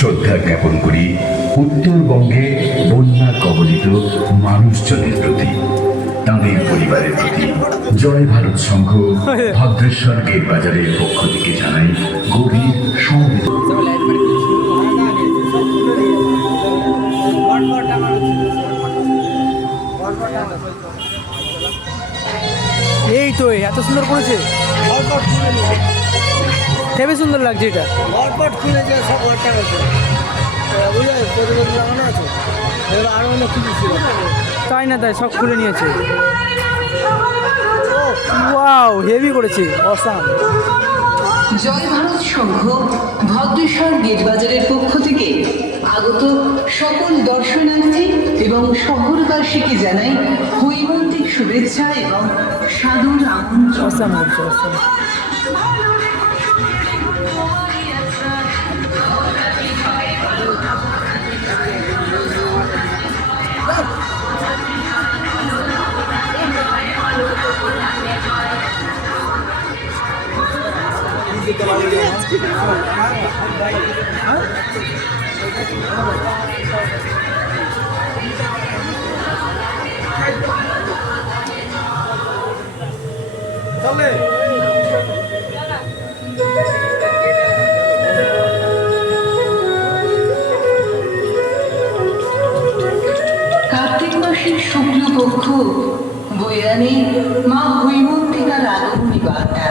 শ্রদ্ধা জ্ঞাপন করি উত্তরবঙ্গে বন্যা কবলিত মানুষজনের প্রতি, তাঁদের পরিবারের প্রতি। জয় ভারত সংঘ ভদ্রেশ্বর গেট বাজারের পক্ষ থেকে জানাই গভীর সমবেদনা। এই তো এত সুন্দর করেছে, হেবি সুন্দর লাগছে এটা। ঘরপট খুলেছে, সব ঘরটা গেছে, বুঝলে প্রতিবন্ধী লাগানো আছে। এবার আরও অনেক কিছু ছিল, তাই না, তাই সব খুলে নিয়েছে। ওয়াও, হেভি করেছে, অসাম। জয় ভারত সংঘ ভদ্রেশ্বর গেট বাজারের পক্ষ থেকে আগত সকল দর্শনার্থী এবং শহরবাসীকে জানাই হৈমন্তিক শুভেচ্ছা এবং সাদর আমন্ত্রণ। অসাম হচ্ছে, অসাম। কার্তিক মাসের শুক্লপক্ষ বৈরানে মা হৈমন্তিকার আগমনী বার্তা।